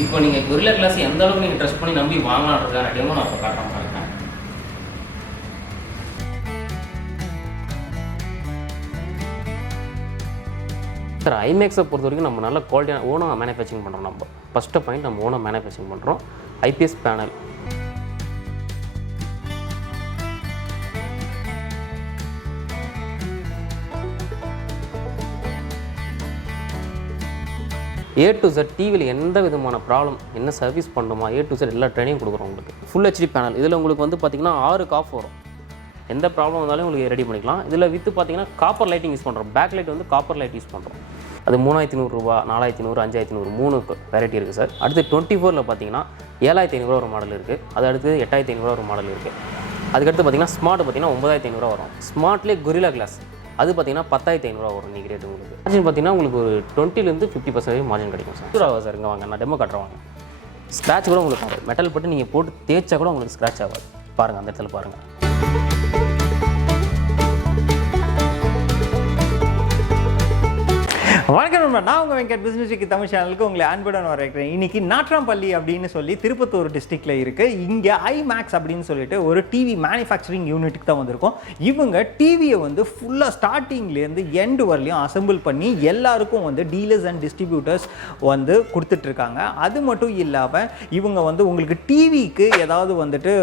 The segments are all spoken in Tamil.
இப்போ நீங்கள் கொரில்லா கிளாஸ் எந்த அளவுக்கு நீங்கள் ட்ரஸ்ட் பண்ணி நம்பி வாங்கலான்றதுக்கான டெமோ நான் இப்போ காட்டுறேன் பாருங்க. சார் ஐமேக்ஸை பொறுத்த வரைக்கும் நம்ம நல்ல குவாலிட்டியான ஓனாக மேனுஃபேக்சரிங் பண்ணுறோம். நம்ம ஃபஸ்ட்டு பாயிண்ட் நம்ம ஓனாக மேனுஃபேக்சரிங் பண்ணுறோம். IPS panel A to Z டிவியில் எந்த விதமான ப்ராப்ளம் என்ன சர்வீஸ் பண்ணணுமா A to Z எல்லா ட்ரைனிங் கொடுக்குறோம் உங்களுக்கு. ஃபுல் ஹெச்டி பேனல் இதில் உங்களுக்கு வந்து பார்த்திங்கன்னா 6 காஃப் வரும். எந்த ப்ராப்ளம் வந்தாலும் உங்களுக்கு ரெடி பண்ணிக்கலாம். இதில் வித்து பார்த்தீங்கன்னா காப்பர் லைட்டிங் யூஸ் பண்ணுறோம். பேக் லைட் வந்து காப்பர் லைட் யூஸ் பண்ணுறோம். அது 3500 ரூபா, 4100, 5500 3 வெரைட்டி இருக்குது சார். அடுத்து 24ல் பார்த்தீங்கன்னா 7500 ஒரு மாடல் இருக்குது. அது அடுத்து 8500 ஒரு மாடல் இருக்குது. அதுக்கடுத்து பார்த்தீங்கன்னா ஸ்மார்ட் பார்த்தீங்கன்னா 9500 வரும். ஸ்மார்ட்லேயே கொரில்லா கிளாஸ் அது பார்த்தீங்கன்னா 10500 வரும். நீங்கள் ரேட்டு உங்களுக்கு மார்ஜின் பார்த்தீங்கன்னா உங்களுக்கு ஒரு 20% 50% மார்ஜின் கிடைக்கும் சார். சூப்பராக சார் இங்கே வாங்க, நான் டெமோ காட்டுறவாங்க. ஸ்க்ராட்ச் கூட உங்களுக்கு ஆகும். மெட்டல் பட்டு நீங்கள் போட்டு தேய்ச்சா கூட உங்களுக்கு ஸ்க்ராட்ச் ஆகாது. பாருங்கள், அந்த இடத்துல பாருங்கள். வணக்கம் நண்பா, நான் உங்கள் வெங்கட் பிஸ்னஸ் டெக்கி தமிழ் சேனலுக்கு உங்களை அன்புடன் வரவேற்கிறேன். இன்றைக்கி நாட்ராம்பள்ளி அப்படின்னு சொல்லி திருப்பத்தூர் டிஸ்ட்ரிக்டில் இருக்குது. இங்கே ஹைமேக்ஸ் அப்படின்னு சொல்லிட்டு ஒரு டிவி மேனுஃபேக்சரிங் யூனிட்டுக்கு தான் வந்திருக்கோம். இவங்க டிவியை வந்து ஃபுல்லாக ஸ்டார்டிங்லேருந்து எண்டு வரலையும் அசம்பிள் பண்ணி எல்லாருக்கும் வந்து டீலர்ஸ் அண்ட் டிஸ்ட்ரிபியூட்டர்ஸ் வந்து கொடுத்துட்ருக்காங்க. அது மட்டும் இல்லாமல் இவங்க வந்து உங்களுக்கு டிவிக்கு ஏதாவது வந்துட்டு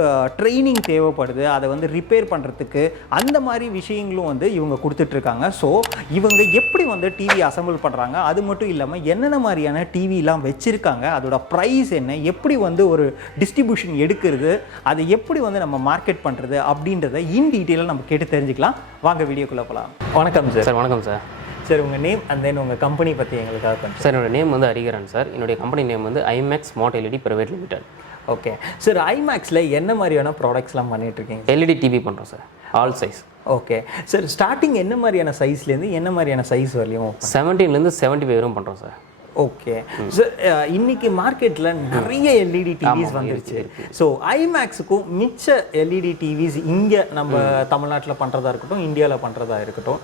ட்ரைனிங் தேவைப்படுது, அதை வந்து ரிப்பேர் பண்ணுறதுக்கு அந்த மாதிரி விஷயங்களும் வந்து இவங்க கொடுத்துட்ருக்காங்க. ஸோ இவங்க எப்படி வந்து டிவி அசம்பிள் பண்ணுறாங்க, அது மட்டும் இல்லாமல் என்னென்ன மாதிரியான டிவிலாம் வச்சுருக்காங்க, அதோட ப்ரைஸ் என்ன, எப்படி வந்து ஒரு டிஸ்ட்ரிபியூஷன் எடுக்கிறது, அதை எப்படி வந்து நம்ம மார்க்கெட் பண்ணுறது அப்படின்றத இன் டீட்டெயிலாக நம்ம கேட்டு தெரிஞ்சுக்கலாம். வாங்க வீடியோக்குள்ளே போகலாம். வணக்கம் சார். சார் வணக்கம் சார். சார் உங்கள் நேம் அண்ட் தென் உங்கள் கம்பெனி பற்றி எங்களுக்காக கொஞ்சம். சார் என்னோடய நேம் வந்து ஹரிகரன் சார். என்னுடைய கம்பெனி நேம் வந்து IMAX smart LED private limited. Okay sir, ஐமேக்ஸில் என்ன மாதிரியான ப்ராடக்ட்ஸ்லாம் பண்ணிகிட்ருக்கீங்க? எல்இடி டிவி பண்ணுறோம் sir, all size. Okay sir, starting என்ன மாதிரியான சைஸ்லேருந்து என்ன மாதிரியான சைஸ் வரலையும்? 17லேருந்து 75 வரையும் பண்ணுறோம் சார். ஓகே சார், இன்னைக்கு மார்க்கெட்டில் நிறைய எல்இடி டிவிஸ் வந்துருச்சு. ஸோ ஐமேக்ஸுக்கும் மிச்ச எல்இடி டிவிஸ் இங்கே நம்ம தமிழ்நாட்டில் பண்ணுறதா இருக்கட்டும், இந்தியாவில் பண்ணுறதா இருக்கட்டும்,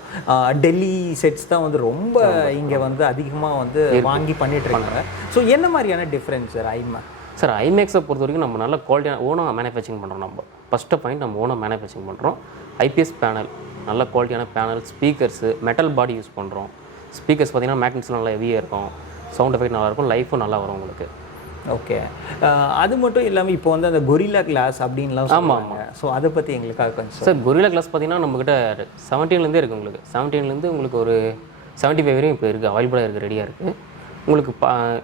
டெல்லி செட்ஸ் தான் வந்து ரொம்ப இங்கே வந்து அதிகமாக வந்து வாங்கி பண்ணிட்டு இருக்காங்க. ஸோ என்ன மாதிரியான டிஃப்ரென்ஸ் சார் ஐமேக்ஸ்? சார் ஐமேக்ஸை பொறுத்த வரைக்கும் நம்ம நல்ல குவாலிட்டியான ஓனாக மேனுஃபேக்சரிங் பண்ணுறோம். நம்ம ஃபஸ்ட்டு பாயிண்ட் நம்ம ஓனாக மேனுஃபேக்சரிங் பண்ணுறோம். ஐபிஎஸ் பேனல், நல்ல குவாலிட்டியான panel, speakers metal body use பண்ணுறோம். ஸ்பீக்கர்ஸ் பார்த்திங்கன்னா மேக்னெட்ஸ் நல்லா ஹெவியாக இருக்கும், சவுண்ட் எஃபெக்ட் நல்லாயிருக்கும், லைஃபும் நல்லா வரும் உங்களுக்கு. ஓகே, அது மட்டும் இல்லாமல் இப்போ வந்து அந்த கொரில்லா கிளாஸ் அப்படின்லாம். ஆமாம். ஸோ அதை பற்றி எங்களுக்காக கொஞ்சம் சார். கொரில்லா கிளாஸ் பார்த்திங்கன்னா நம்மக்கிட்ட 17லேருந்தே இருக்குது உங்களுக்கு. 17லேருந்து உங்களுக்கு ஒரு 75 வரையும் இப்போ இருக்குது, அவைலபிளாக இருக்குது, ரெடியாக இருக்குது உங்களுக்கு.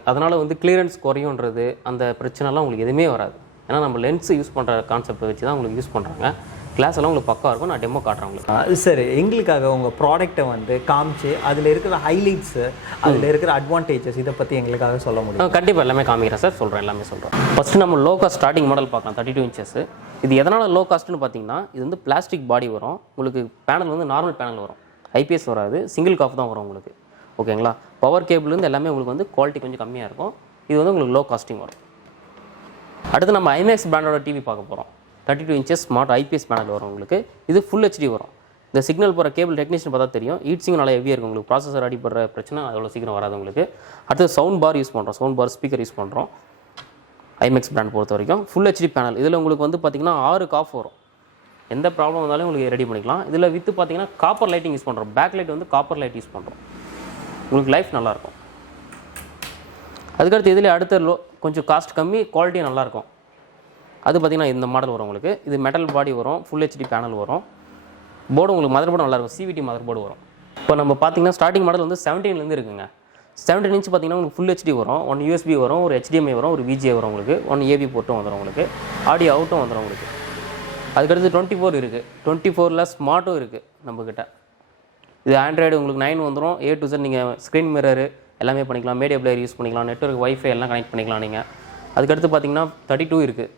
அதனால் வந்து கிளியரன்ஸ் குறையுன்றது அந்த பிரச்சனைலாம் உங்களுக்கு எதுவுமே வராது. ஏன்னா நம்ம லென்ஸ் யூஸ் பண்ணுற கான்செப்டை வச்சு தான் உங்களுக்கு யூஸ் பண்ணுறாங்க. கிளாஸ் எல்லாம் உங்களுக்கு பக்கா இருக்கும். நான் டெமோ காட்டுறேன் உங்களுக்கு. சார் எங்களுக்காக உங்கள் ப்ராடக்ட்டை வந்து காமிச்சு அதில் இருக்கிற ஹைலைட்ஸு, அதில் இருக்கிற அட்வான்டேஜஸ் இதை பற்றி எங்களுக்காக சொல்ல முடியும்? கண்டிப்பாக எல்லாமே காமிக்கிறேன் சார், சொல்கிறேன், எல்லாமே சொல்கிறேன். ஃபஸ்ட்டு நம்ம லோ காஸ்ட் ஸ்டார்டிங் மாடல் பார்க்கலாம். 32 இன்ச்சஸ். இது எதனால் லோ காஸ்ட்னு பார்த்தீங்கன்னா, இது வந்து பிளாஸ்டிக் பாடி வரும் உங்களுக்கு. பேனல் வந்து நார்மல் பேனல் வரும், ஐபிஎஸ் வராது, சிங்கிள் காஃப் தான் வரும் உங்களுக்கு. ஓகேங்களா? பவர் கேபிள்லேருந்து எல்லாமே உங்களுக்கு வந்து குவாலிட்டி கொஞ்சம் கம்மியாக இருக்கும். இது வந்து உங்களுக்கு லோ காஸ்டிங் வரும். அடுத்து நம்ம ஐமேக்ஸ் பிராண்டோட டிவி பார்க்க போகிறோம். 32 இன்ச்சஸ் ஸ்மார்ட் ஐபிஎஸ் பேனல் வரும் உங்களுக்கு. இது ஃபுல் ஹெச்டி வரும். இந்த சிக்னல் போகிற கேபிள் டெக்னீஷியன் பார்த்தா தெரியும், ஹீட்ஸிங் நல்லா ஹெவியாக இருக்கும் உங்களுக்கு. ப்ராசஸர் அடிப்படுற பிரச்சனை அவ்வளோ சீக்கிரம் வராது உங்களுக்கு. அடுத்து சவுண்ட் பார் யூஸ் பண்ணுறோம், சவுண்ட் பார் ஸ்பீக்கர் யூஸ் பண்ணுறோம். ஐமேக்ஸ் பிராண்ட் பொறுத்த வரைக்கும் ஃபுல் ஹெச்டி பேனல். இதில் உங்களுக்கு வந்து பார்த்திங்கன்னா 6 காஃப் வரும். எந்த ப்ராப்ளம் வந்தாலும் உங்களுக்கு ரெடி பண்ணிக்கலாம். இதில் வித்து பார்த்திங்கன்னா காப்பர் லைட்டிங் யூஸ் பண்ணுறோம். பேக் லைட் வந்து காப்பர் லைட் யூஸ் பண்ணுறோம். உங்களுக்கு லைஃப் நல்லாயிருக்கும். அதுக்கடுத்து இதில் அடுத்த கொஞ்சம் காஸ்ட் கம்மி, குவாலிட்டி நல்லாயிருக்கும். அது பார்த்திங்கன்னா இந்த மாடல் வரும் உங்களுக்கு. இது மெட்டல் பாடி வரும், ஃபுல் ஹெச்டி பேனல் வரும். போர்டு உங்களுக்கு மதர் போர்டு நல்லாயிருக்கும், சிவிடி மதர் போர்டு வரும். இப்போ நம்ம பார்த்திங்கன்னா ஸ்டார்டிங் மாடல் வந்து 17லேருந்து இருக்குங்க. 17 இன்ச் பார்த்திங்கன்னா உங்களுக்கு ஃபுல் ஹெச்டி வரும், 1 USB வரும், ஒரு HDMI வரும், ஒரு VGA வரும் உங்களுக்கு, 1 AB போர்ட்டும் வந்துடும் உங்களுக்கு, ஆடியோ அவுட்டும் வந்துடும் உங்களுக்கு. அதுக்கடுத்து 24 இருக்குது. 24ல் ஸ்மார்ட்டும் இருக்குது நம்மக்கிட்ட. இது ஆண்ட்ராய்டு உங்களுக்கு 9 வந்துடும். A to Z நீங்கள் ஸ்க்ரீன் மிரரு எல்லாமே பண்ணிக்கலாம், மீடியா பிளேயர் யூஸ் பண்ணிக்கலாம், நெட்வொர்க் வைஃபை எல்லாம் கனெக்ட் பண்ணிக்கலாம் நீங்கள். அதுக்கடுத்து பார்த்திங்கன்னா 32 இருக்குது.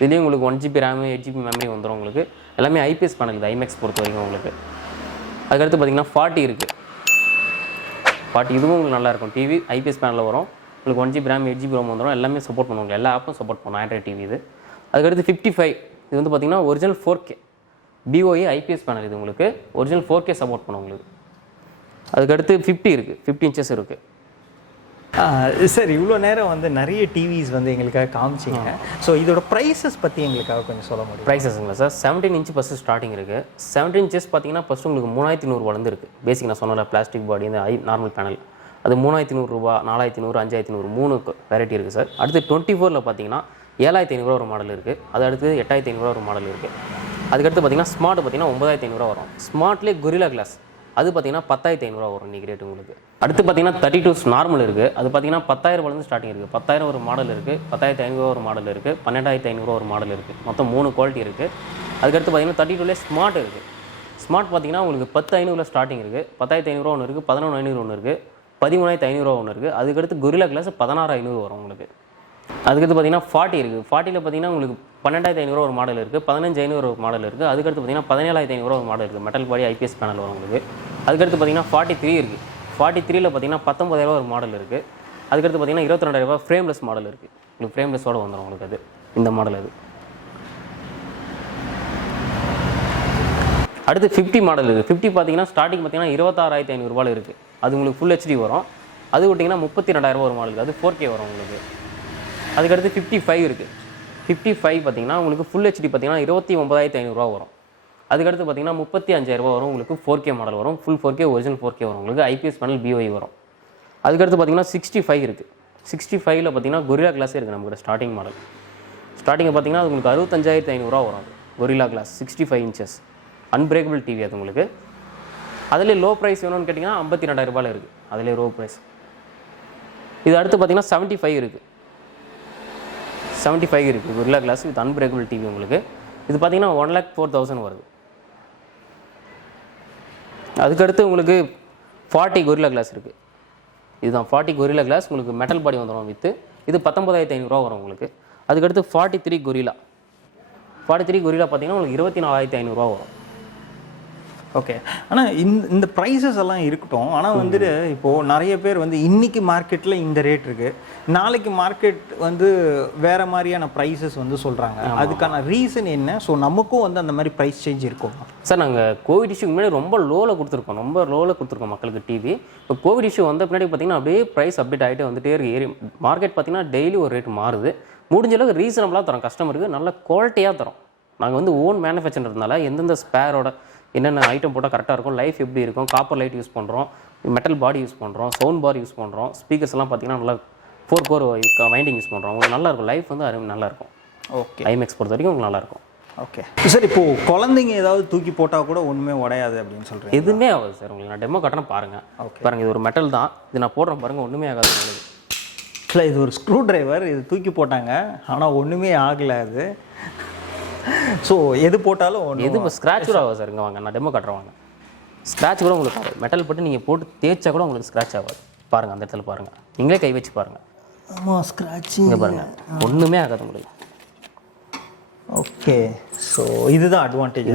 இதுலேயும் உங்களுக்கு 1 GB ரேமு, 8 GB மெமரி வந்துடும் உங்களுக்கு. எல்லாமே ஐபிஎஸ் பேனல் இது ஐமேக்ஸ் பொறுத்த வரைக்கும் உங்களுக்கு. அதுக்கடுத்து பார்த்திங்கன்னா 40 இருக்குது. 40 இதுவும் உங்களுக்கு நல்லாயிருக்கும். டிவி ஐபிஎஸ் பேனலில் வரும் உங்களுக்கு. 1 GB ரேம், 8 GB ரோம் வந்துடும். எல்லாமே சப்போர்ட் பண்ணுவாங்க, எல்லா ஆப்பும் சப்போர்ட் பண்ணுவோம் ஆண்ட்ராய்ட் டிவி இது. அதுக்கடுத்து 55 இது வந்து பார்த்திங்கன்னா original 4K BOE IPS panel. இது உங்களுக்கு ஒரிஜினல் 4K சப்போர்ட் பண்ணும் உங்களுக்கு. அதுக்கடுத்து 50 இருக்குது, 50 இன்ச்சஸ் இருக்குது. சார் இவ்வளோ நேரம் வந்து நிறைய டிவிஸ் வந்து எங்களுக்காக காமிச்சிங்க. ஸோ இதோட ப்ரைஸஸ் பற்றி எங்களுக்காக கொஞ்சம் சொல்ல முடியும்? ப்ரைஸஸ்ங்களா சார்? 17 இன்ச் ஃபஸ்ட்டு ஸ்டார்டிங் இருக்குது. 17 இன்ச்சஸ் பார்த்தீங்கன்னா ஃபஸ்ட்டு உங்களுக்கு 3100 இருக்குது. பேசிக் நான் சொன்னல பிளாஸ்டிக் பாடி இந்த நார்மல் பேனல் அது 3100 ரூபா, 4100, 5100 3 வெரைட்டி இருக்குது சார். அடுத்து 24ல் பார்த்தீங்கன்னா 7500 ஒரு மாடல் இருக்குது. அது அடுத்து 8500 ஒரு மாடல் இருக்குது. அதுக்கடுத்து பார்த்தீங்கன்னா ஸ்மார்ட் பார்த்தீங்கன்னா 9500 வரும். ஸ்மார்ட்லேயே கொரில்லா கிளாஸ் அது பார்த்தீங்கன்னா 10500 வரும் இன்றைக்கி ரேட் உங்களுக்கு. அடுத்து பார்த்தீங்கன்னா 32 நார்மல் இருக்குது. அது பார்த்தீங்கன்னா 10,000 ஸ்டார்டிங் இருக்குது. 10,000 ஒரு மாடல் இருக்குது, 10,500 ஒரு மாடல் இருக்குது, 12,500 ஒரு மாடல் இருக்குது. மொத்தம் 3 குவாலிட்டி இருக்குது. அதுக்கடுத்து பார்த்தீங்கன்னா 32லேயே ஸ்மார்ட் இருக்குது. ஸ்மார்ட் பார்த்தீங்கன்னா உங்களுக்கு 10,500 ஸ்டார்டிங் இருக்குது, 10,500 ஒன்று இருக்குது, 11,500 ஒன்று இருக்குது, 13,500 ஒன்று இருக்குது. அதுக்கடுத்து கொரில்லா கிளாஸ் 16,500 வரும் உங்களுக்கு. அதுக்கடுத்து பார்த்தீங்கன்னா 40 இருக்குது. 40ல் பார்த்தீங்கன்னா உங்களுக்கு 12,500 ஒரு மாடல் இருக்குது, 15,500 ஒரு மாடல் இருக்குது. அதுக்கடுத்து பார்த்தீங்கன்னா 17,500 ஒரு மாடல் இருக்குது. மெட்டல் பாடி ஐபிஎஸ் பேனல் வரும் உங்களுக்கு. அதுக்கடுத்து பார்த்தீங்கன்னா 43 இருக்குது. 43ல் பார்த்தீங்கன்னா 19,000 ஒரு மாடல் இருக்குது. அதுக்கடுத்து பார்த்தீங்கன்னா 22,000 ஃப்ரேம்லெஸ் மாடல் இருக்குது. உங்களுக்கு ஃப்ரேம்லெஸ்ஸோடு வந்துடும் உங்களுக்கு. அது இந்த மாடல். அது அடுத்து 50 மாடல் இருக்குது. 50 பார்த்தீங்கன்னா ஸ்டார்டிங் பார்த்தீங்கன்னா 26,500 இருக்குது. அது உங்களுக்கு ஃபுல் ஹெச்டி வரும். அது விட்டிங்கன்னா 32,000 ஒரு மாடல் இருக்குது. அது 4K வரும் உங்களுக்கு. அதுக்கடுத்து 55 இருக்குது. 55 பார்த்தீங்கன்னா உங்களுக்கு ஃபுல் ஹெச்டி பார்த்தீங்கன்னா 29,500 வரும். அதுக்கடுத்து பார்த்தீங்கன்னா 35,000 வரும் உங்களுக்கு. 4K மாடல் வரும். ஃபுல் 4K ஒரிஜினல் 4K வரும் உங்களுக்கு. ஐபிஎஸ் பேனல் BOI வரும். அதுக்கடுத்து பார்த்தீங்கன்னா 65 இருக்குது. 65ல் பார்த்தீங்கன்னா கொரில்லா கிளாஸே இருக்குது நமக்கு ஸ்டார்டிங் மாடல். ஸ்டார்டிங் பார்த்தீங்கன்னா அது உங்களுக்கு 65,500 வரும். அது gorilla glass 65 inches unbreakable TV. அது உங்களுக்கு அதிலே லோ ப்ரைஸ் வேணும்னு கேட்டிங்கன்னா 52,000 இருக்குது. அதிலே லோ ப்ரைஸ். இது அடுத்து பார்த்தீங்கன்னா 75 இருக்குது. 75 இருக்குது gorilla glass with unbreakable TV உங்களுக்கு. இது பார்த்தீங்கன்னா 1,04,000 வருது. அதுக்கடுத்து உங்களுக்கு 40 கொரில்லா கிளாஸ் இருக்குது. இதுதான் 40 கொரில்லா கிளாஸ் உங்களுக்கு. மெட்டல் பாடி வந்துடும் வித்து. இது 19,500 வரும் உங்களுக்கு. அதுக்கடுத்து 43 கொரில்லா. 43 கொரில்லா பார்த்தீங்கன்னா உங்களுக்கு 24,500 வரும். ஓகே. ஆனால் இந்த ப்ரைஸஸ் எல்லாம் இருக்கட்டும். ஆனால் வந்துட்டு இப்போது நிறைய பேர் வந்து இன்றைக்கி மார்க்கெட்டில் இந்த ரேட் இருக்குது, நாளைக்கு மார்க்கெட் வந்து வேறு மாதிரியான ப்ரைஸஸ் வந்து சொல்கிறாங்க. அதுக்கான ரீசன் என்ன? ஸோ நமக்கும் வந்து அந்த மாதிரி ப்ரைஸ் சேஞ்ச் இருக்கும் சார்? நாங்கள் கோவிட் இஷ்யூக்கு முன்னாடி ரொம்ப லோவில் கொடுத்துருக்கோம் மக்களுக்கு டிவி. இப்போ கோவிட் இஷ்யூ வந்த பின்னாடி பார்த்தீங்கன்னா அப்படியே ப்ரைஸ் அப்டேட் ஆகிட்டு வந்துட்டே இருக்கு. மார்க்கெட் பார்த்தீங்கன்னா டெய்லி ஒரு ரேட் மாறுது. முடிஞ்ச அளவுக்கு ரீசனபிளாக தரோம் கஸ்டமருக்கு, நல்ல குவாலிட்டியாக தரோம். நாங்கள் வந்து ஓன் மேனுஃபேக்சர்ன்றதுனால எந்தெந்த ஸ்பேரோட என்னென்ன ஐட்டம் போட்டால் கரெக்டாக இருக்கும், லைஃப் எப்படி இருக்கும், காப்பர் லைட் யூஸ் பண்ணுறோம், மெட்டல் பாடி யூஸ் பண்ணுறோம், சவுண்ட் பார் யூஸ் பண்ணுறோம், ஸ்பீக்கர்ஸ் எல்லாம் பார்த்தீங்கன்னா நல்லா 4 கோர் வைண்டிங் யூஸ் பண்ணுறோம். உங்களுக்கு நல்லாயிருக்கும், லைஃப் வந்து நல்லாயிருக்கும். ஓகே. ஐமேக்ஸ் பொறுத்த வரைக்கும் உங்களுக்கு நல்லாயிருக்கும். Okay sir. இப்போது குழந்தைங்க ஏதாவது தூக்கி போட்டால் கூட ஒன்றுமே உடையாது அப்படின்னு சொல்கிறேன்? எதுவுமே ஆகாது சார். உங்களுக்கு நான் டெமோ கட்டணும் பாருங்கள். ஓகே பாருங்கள், இது ஒரு மெட்டல் தான். இது நான் போடுறேன் பாருங்கள், ஒன்றுமே ஆகாது உங்களுக்கு. இல்லை, இது ஒரு ஸ்க்ரூ டிரைவர். இது தூக்கி போட்டாங்க ஆனால் ஒன்றுமே ஆகலை. அது ஸோ எது போட்டாலும் எது ஸ்க்ராட்ச் கூட ஆகாது சார். இங்கே வாங்க, நான் டெமோ கட்டுறேன் வாங்க. ஸ்க்ராட்ச் கூட உங்களுக்கு ஆகாது. மெட்டல் போட்டு நீங்கள் போட்டு தேய்ச்சா கூட உங்களுக்கு ஸ்க்ராட்ச் ஆகாது. பாருங்கள், அந்த இடத்துல பாருங்கள், நீங்களே கை வச்சு பாருங்கள். ஆமாம், ஸ்க்ராட்ச் இங்கே பாருங்கள், ஒன்றுமே ஆகாது உங்களுக்கு. ஓகே. ஸோ இதுதான் அட்வான்டேஜ்.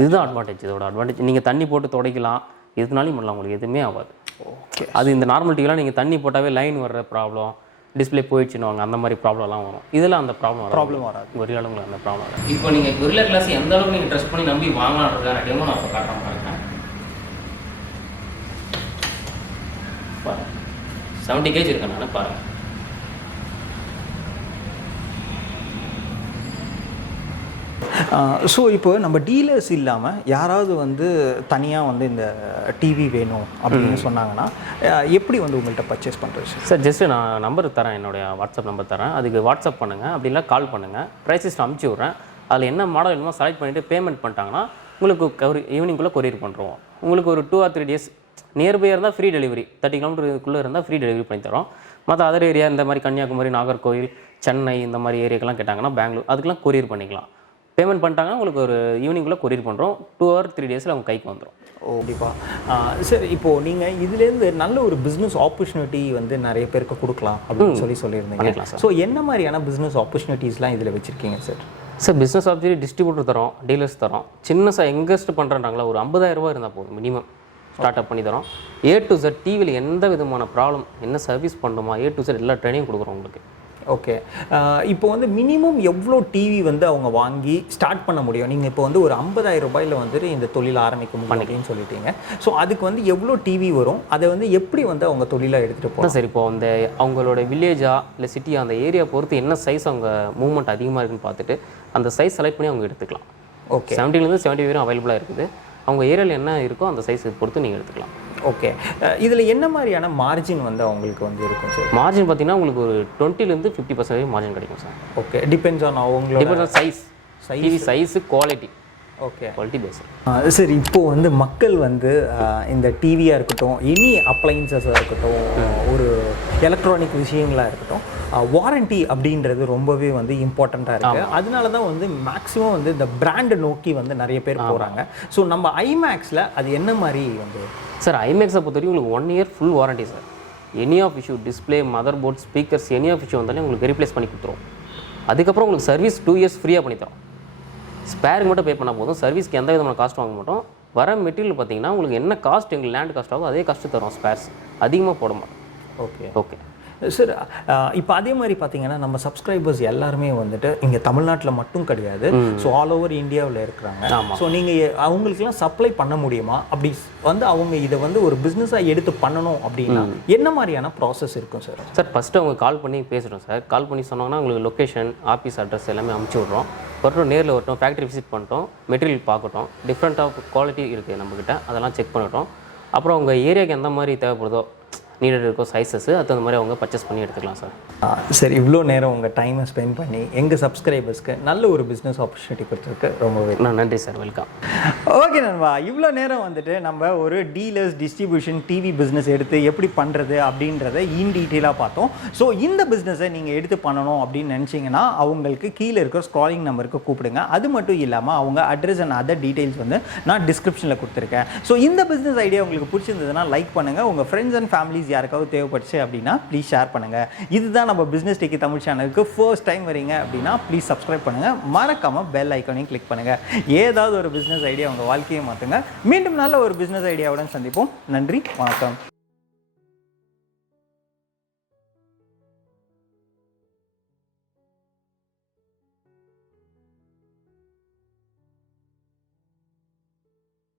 இதோட அட்வான்டேஜ். நீங்கள் தண்ணி போட்டு துடைக்கலாம், எதுனாலையும் பண்ணலாம், உங்களுக்கு எதுவுமே ஆகாது. ஓகே. அது இந்த நார்மல் டிவிலாம் நீங்கள் தண்ணி போட்டாவே லைன் வர்ற ப்ராப்ளம், டிஸ்பிளே போயிடுச்சுன்னு அந்த மாதிரி ப்ராப்ளம்லாம் வரும். இதில் அந்த ப்ராப்ளம் வராது. கொரில்லா உங்களுக்கு அந்த ப்ராப்ளம் வராது. இப்போ நீங்கள் கொரில்லா கிளாஸ் எந்த அளவுக்கு நீங்கள் ட்ரெஸ் பண்ணி நம்பி வாங்கலான்றதுக்கான டெமோ நான் இப்போ காட்டுறேன் பாருங்க. 70 kg இருக்கேன் நான் பாருங்கள். ஸோ இப்போ நம்ம டீலர்ஸ் இல்லாமல் யாராவது வந்து தனியாக வந்து இந்த டிவி வேணும் அப்படின்னு சொன்னாங்கன்னா எப்படி வந்து உங்கள்கிட்ட பர்ச்சேஸ் பண்ணுறது சார்? ஜஸ்ட்டு நான் நம்பர் தரேன், என்னுடைய வாட்ஸ்அப் நம்பர் தரேன். அதுக்கு வாட்ஸ்அப் பண்ணுங்கள், அப்படி இல்லை கால் பண்ணுங்கள். ப்ரைஸஸ் அனுப்பிச்சி விட்றேன். அதில் என்ன மாடல் வேணுமோ செலக்ட் பண்ணிவிட்டு பேமெண்ட் பண்ணிட்டாங்கன்னா உங்களுக்கு ஒரு ஈவினிங்குள்ளே கொரியர் பண்ணுறோம். உங்களுக்கு ஒரு 2 or 3 days நியர்பை இருந்தால் ஃப்ரீ டெலிவரி, 30 கிலோமீட்டருக்குள்ளே இருந்தால் ஃப்ரீ டெலிவரி பண்ணி தரோம். மற்ற அதர் ஏரியா இந்த மாதிரி கன்னியாகுமரி, நாகர்கோவில், சென்னை இந்த மாதிரி ஏரியாக்கெல்லாம் கேட்டாங்கன்னா பெங்களூர், அதுக்கெல்லாம் கொரியர் பண்ணிக்கலாம். பேமெண்ட் பண்ணிட்டாங்கன்னா உங்களுக்கு ஒரு ஈவினிங்குள்ளே கொரியர் பண்ணுறோம். 2 or 3 days அவங்க கைக்கு வந்துடும். கண்டிப்பாக. சரி, இப்போது நீங்கள் இதுலேருந்து நல்ல ஒரு பிஸ்னஸ் ஆப்பர்ச்சுனிட்டி வந்து நிறைய பேருக்கு கொடுக்கலாம் அப்படின்னு சொல்லியிருந்தீங்க. ஸோ என்ன மாதிரியான பிஸ்னஸ் ஆப்பர்ச்சுனிட்டிஸ்லாம் இதில் வச்சுருக்கீங்க sir? Sir, business opportunity distributor தரோம், டீலர்ஸ் தரோம். சின்னசாக இன்வெஸ்ட் பண்ணுறாங்களா, ஒரு 50,000 இருந்தால் போதும் மினிமம் ஸ்டார்ட் அப் பண்ணி தரோம். A to Z டிவியில் எந்த விதமான ப்ராப்ளம், என்ன சர்வீஸ் பண்ணணுமா, A to Z எல்லா ட்ரைனிங் கொடுக்குறோம் உங்களுக்கு. ஓகே. இப்போ வந்து மினிமம் எவ்வளோ டிவி வந்து அவங்க வாங்கி ஸ்டார்ட் பண்ண முடியும்? நீங்கள் இப்போ வந்து ஒரு 50,000 ரூபாயில் வந்துட்டு இந்த தொழில் ஆரம்பிக்க முடியும் அப்படின்னு சொல்லிட்டீங்க. ஸோ அதுக்கு வந்து எவ்வளோ டிவி வரும், அதை வந்து எப்படி வந்து அவங்க தொழிலாக எடுத்துகிட்டு போகலாம்? சரி, இப்போ அந்த அவங்களோட வில்லேஜா இல்லை சிட்டியா அந்த ஏரியா பொறுத்து என்ன சைஸ் அவங்க மூவ்மெண்ட் அதிகமாக இருக்குன்னு பார்த்துட்டு அந்த சைஸ் செலக்ட் பண்ணி அவங்க எடுத்துக்கலாம். ஓகே. 70 வரையும் அவைலபிளாக இருக்குது. அவங்க ஏரியாவில் என்ன இருக்கோ அந்த சைஸ் பொறுத்து நீங்கள் எடுத்துக்கலாம். ஓகே. இதில் என்ன மாதிரியான மார்ஜின் வந்து அவங்களுக்கு வந்து இருக்கும் சார்? மார்ஜின் பார்த்தீங்கன்னா உங்களுக்கு ஒரு 20% மார்ஜின் கிடைக்கும் சார். ஓகே. டிபெண்ட்ஸ் ஆன் அவங்களோட size, size, quality. Okay. Quality base. சரி, இப்போது வந்து மக்கள் வந்து இந்த டிவியாக இருக்கட்டும், எனி அப்ளைன்சஸாக இருக்கட்டும், ஒரு எலக்ட்ரானிக் விஷயங்களாக இருக்கட்டும், வாரண்டி அப்படின்றது ரொம்பவே வந்து இம்பார்ட்டண்ட்டாக இருக்குது. அதனால தான் வந்து மேக்ஸிமம் வந்து இந்த பிராண்டை நோக்கி வந்து நிறைய பேர் போகிறாங்க. ஸோ நம்ம ஐமேக்ஸில் அது என்ன மாதிரி வந்து சார்? ஐமேக்ஸை பொறுத்த வரைக்கும் உங்களுக்கு 1 year full warranty sir. Any of issue, display, motherboard, speakers, any of issue வந்தாலே உங்களுக்கு ரீப்ளேஸ் பண்ணி கொடுத்துரும். அதுக்கப்புறம் உங்களுக்கு சர்வீஸ் 2 years ஃப்ரீயாக பண்ணி தரோம். ஸ்பேருக்கு மட்டும் பே பண்ணால் போதும். சர்வீஸ்க்கு எந்த விதமான காஸ்ட் வாங்க மாட்டோம். வர மெட்டீரியல் பார்த்தீங்கன்னா உங்களுக்கு என்ன காஸ்ட் எங்களுக்கு லேண்ட் காஸ்ட் ஆகும் அதே காஸ்ட்டு தரோம். ஸ்பேர்ஸ் அதிகமாக போட மாட்டோம். ஓகே. ஓகே சார், இப்போ அதே மாதிரி பார்த்தீங்கன்னா நம்ம சப்ஸ்கிரைபர்ஸ் எல்லாருமே வந்துட்டு இங்கே தமிழ்நாட்டில் மட்டும் கிடையாது, ஸோ ஆல் ஓவர் இந்தியாவில் இருக்கிறாங்க. ஸோ நீங்கள் அவங்களுக்குலாம் சப்ளை பண்ண முடியுமா? அப்படி வந்து அவங்க இதை வந்து ஒரு பிஸ்னஸாக எடுத்து பண்ணணும் அப்படின்னா என்ன மாதிரியான ப்ராசஸ் இருக்கும் சார்? சார், ஃபஸ்ட்டு அவங்க கால் பண்ணி பேசுகிறோம் சார். கால் பண்ணி சொன்னாங்கன்னா உங்களுக்கு லொக்கேஷன், ஆஃபீஸ் அட்ரஸ் எல்லாமே அமுச்சு விட்றோம். வரட்டும், நேரில் வரட்டும், ஃபேக்ட்ரி விசிட் பண்ணிட்டோம், மெட்டீரியல் பார்க்கட்டும், டிஃப்ரெண்ட் ஆஃப் குவாலிட்டி இருக்குது நம்மக்கிட்ட, அதெல்லாம் செக் பண்ணிட்டோம். அப்புறம் உங்கள் ஏரியாவுக்கு எந்த மாதிரி தேவைப்படுதோ, நீடட் இருக்கோ சைஸஸ், அது அந்த மாதிரி அவங்க பர்ச்சேஸ் பண்ணி எடுத்துக்கலாம் சார். சரி, இவ்வளோ நேரம் உங்கள் டைமை ஸ்பெண்ட் பண்ணி எங்கள் சப்ஸ்கிரைபர்ஸ்க்கு நல்ல ஒரு பிஸ்னஸ் ஆப்பர்ச்சுனிட்டி கொடுத்துருக்கு, ரொம்பவே நன்றி சார். வெல்கம். ஓகே நண்பா, இவ்வளோ நேரம் வந்துட்டு நம்ம ஒரு டீலர்ஸ், டிஸ்ட்ரிபியூஷன், டிவி பிஸ்னஸ் எடுத்து எப்படி பண்ணுறது அப்படின்றத இன் டீட்டெயிலாக பார்த்தோம். ஸோ இந்த பிஸ்னஸை நீங்கள் எடுத்து பண்ணணும் அப்படின்னு நினச்சிங்கன்னா அவங்களுக்கு கீழே இருக்கிற ஸ்க்ராலிங் நம்பருக்கு கூப்பிடுங்க. அது மட்டும் இல்லாமல் அவங்க அட்ரஸ் அண்ட் அதர் டீட்டெயில்ஸ் வந்து நான் டிஸ்கிரிப்ஷனில் கொடுத்துருக்கேன். ஸோ இந்த பிஸ்னஸ் ஐடியா உங்களுக்கு பிடிச்சிருந்ததுன்னா லைக் பண்ணுங்கள். உங்கள் ஃப்ரெண்ட்ஸ் அண்ட் ஃபேமிலிஸ் யாருக்காவது தேவைப்பட்டுச்சு அப்படின்னா ப்ளீஸ் ஷேர் பண்ணுங்கள். இதுதான் நம்ம பிஸ்னஸ் டெக்கி தமிழ் சேனலுக்கு ஃபர்ஸ்ட் டைம் வரீங்க அப்படின்னா ப்ளீஸ் சப்ஸ்கிரைப் பண்ணுங்கள். மறக்காமல் பெல் ஐக்கானையும் கிளிக் பண்ணுங்கள். ஏதாவது ஒரு பிஸ்னஸ் ஐடியா உங்கள் வாழ்க்கையை மாற்றுங்க. மீண்டும் நல்ல ஒரு பிஸ்னஸ் ஐடியாவுடன் சந்திப்போம். நன்றி, வணக்கம்.